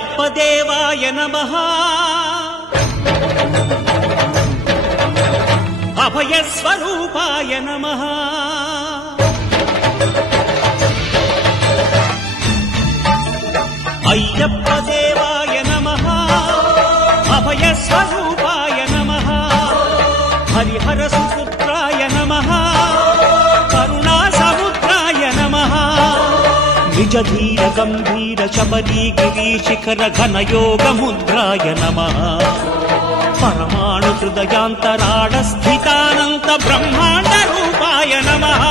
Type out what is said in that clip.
అయ్యప్ప దేవాయ నమః అభయ స్వరూపాయ నమః అయ్యప్ప దేవాయ నమః అభయ స్వరూపాయ నమః హరిహర సుపుత్రాయ నమః కరుణా సముద్రాయ నమః నిజ ధీర గంభీర శబరీ గిరి శిఖర ఘన యోగ ముద్రాయ నమః పరమాణు హృదయాంతరాళ స్థితానంత బ్రహ్మాండ రూపాయ నమః